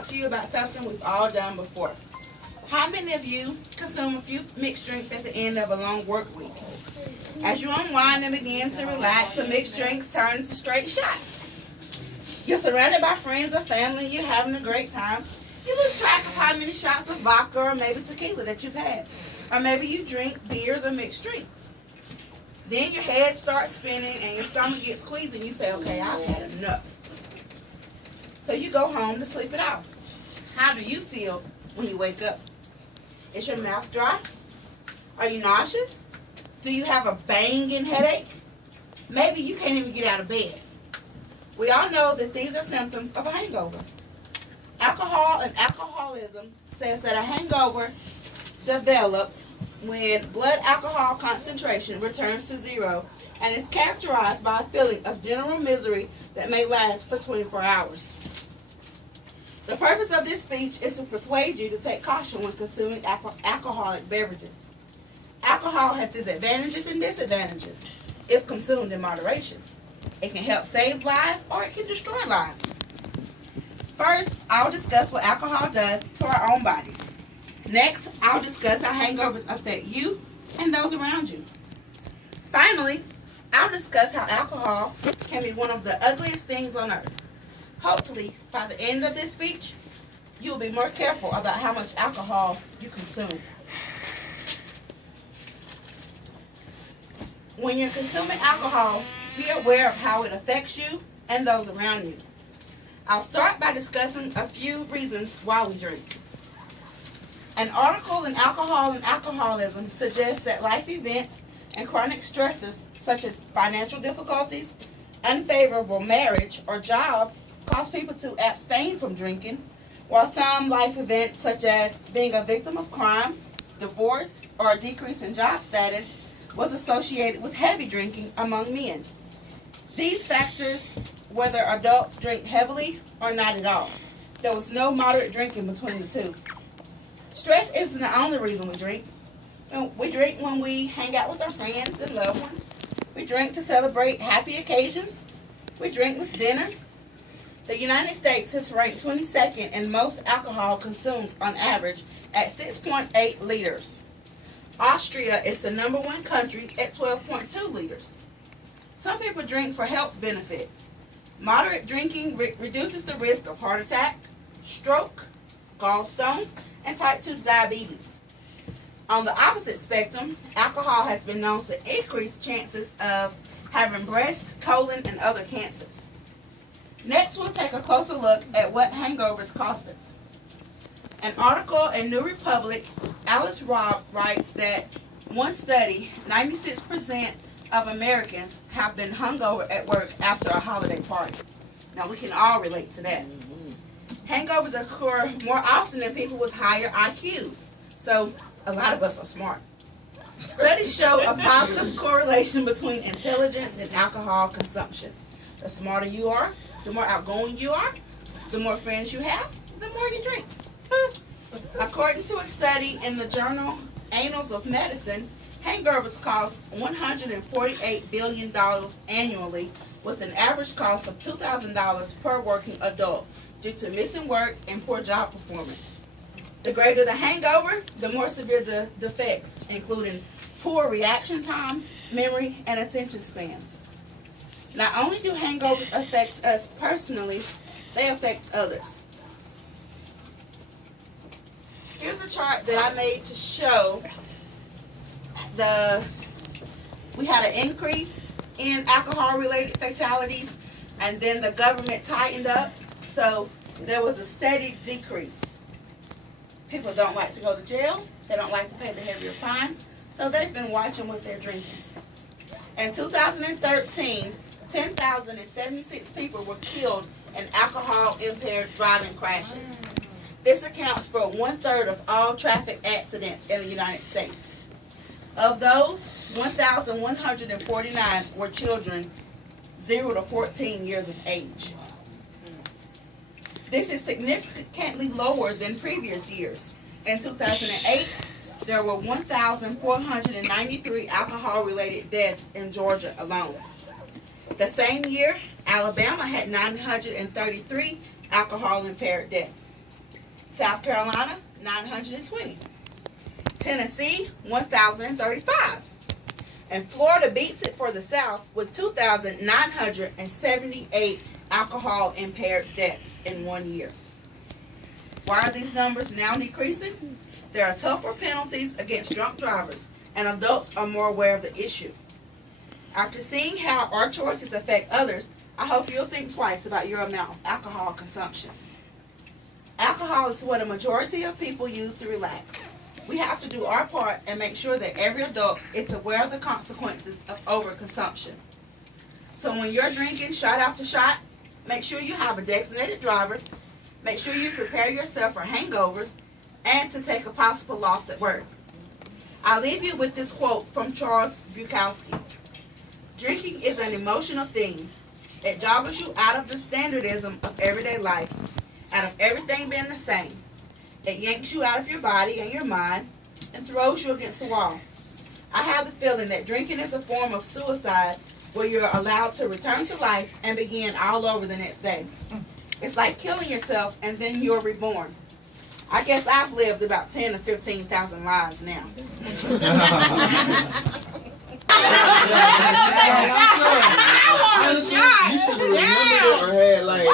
talk to you about something we've all done before. How many of you consume a few mixed drinks at the end of a long work week? As you unwind and begin to relax, the mixed drinks turn into straight shots. You're surrounded by friends or family, you're having a great time. You lose track of how many shots of vodka or maybe tequila that you've had. Or maybe you drink beers or mixed drinks. Then your head starts spinning and your stomach gets queasy and you say, okay, I've had enough. So you go home to sleep it off. How do you feel when you wake up? Is your mouth dry? Are you nauseous? Do you have a banging headache? Maybe you can't even get out of bed. We all know that these are symptoms of a hangover. Alcohol and alcoholism says that a hangover develops when blood alcohol concentration returns to zero and is characterized by a feeling of general misery that may last for 24 hours. The purpose of this speech is to persuade you to take caution when consuming alcoholic beverages. Alcohol has its advantages and disadvantages if consumed in moderation. It can help save lives or it can destroy lives. First, I'll discuss what alcohol does to our own bodies. Next, I'll discuss how hangovers affect you and those around you. Finally, I'll discuss how alcohol can be one of the ugliest things on earth. Hopefully, by the end of this speech, you'll be more careful about how much alcohol you consume. When you're consuming alcohol, be aware of how it affects you and those around you. I'll start by discussing a few reasons why we drink. An article in Alcohol and Alcoholism suggests that life events and chronic stressors such as financial difficulties, unfavorable marriage, or job cause people to abstain from drinking, while some life events such as being a victim of crime, divorce, or a decrease in job status was associated with heavy drinking among men. These factors, whether adults drink heavily or not at all, there was no moderate drinking between the two. Stress isn't the only reason we drink. We drink when we hang out with our friends and loved ones. We drink to celebrate happy occasions. We drink with dinner. The United States is ranked 22nd in most alcohol consumed on average at 6.8 liters. Austria is the #1 country at 12.2 liters. Some people drink for health benefits. Moderate drinking reduces the risk of heart attack, stroke, gallstones, and type 2 diabetes. On the opposite spectrum, alcohol has been known to increase chances of having breast, colon, and other cancers. Next, we'll take a closer look at what hangovers cost us. An article in New Republic, Alice Robb writes that one study, 96% of Americans have been hungover at work after a holiday party. Now, we can all relate to that. Hangovers occur more often in people with higher IQs, so a lot of us are smart. Studies show a positive correlation between intelligence and alcohol consumption. The smarter you are, the more outgoing you are, the more friends you have, the more you drink. According to a study in the journal Annals of Medicine, hangovers cost $148 billion annually, with an average cost of $2,000 per working adult due to missing work and poor job performance. The greater the hangover, the more severe the defects, including poor reaction times, memory, and attention span. Not only do hangovers affect us personally, they affect others. Here's a chart that I made to show we had an increase in alcohol-related fatalities, and then the government tightened up, so there was a steady decrease. People don't like to go to jail. They don't like to pay the heavier fines, so they've been watching what they're drinking. In 2013, 10,076 people were killed in alcohol-impaired driving crashes. This accounts for 1/3 of all traffic accidents in the United States. Of those, 1,149 were children 0 to 14 years of age. This is significantly lower than previous years. In 2008, there were 1,493 alcohol-related deaths in Georgia alone. The same year, Alabama had 933 alcohol-impaired deaths. South Carolina, 920. Tennessee, 1,035. And Florida beats it for the South with 2,978 alcohol-impaired deaths in 1 year. Why are these numbers now decreasing? There are tougher penalties against drunk drivers, and adults are more aware of the issue. After seeing how our choices affect others, I hope you'll think twice about your amount of alcohol consumption. Alcohol is what a majority of people use to relax. We have to do our part and make sure that every adult is aware of the consequences of overconsumption. So when you're drinking shot after shot, make sure you have a designated driver, make sure you prepare yourself for hangovers, and to take a possible loss at work. I'll leave you with this quote from Charles Bukowski. Drinking is an emotional thing. It joggles you out of the standardism of everyday life, out of everything being the same. It yanks you out of your body and your mind and throws you against the wall. I have the feeling that drinking is a form of suicide where you're allowed to return to life and begin all over the next day. It's like killing yourself and then you're reborn. I guess I've lived about 10 to 15,000 lives now. You should have remembered it or had like.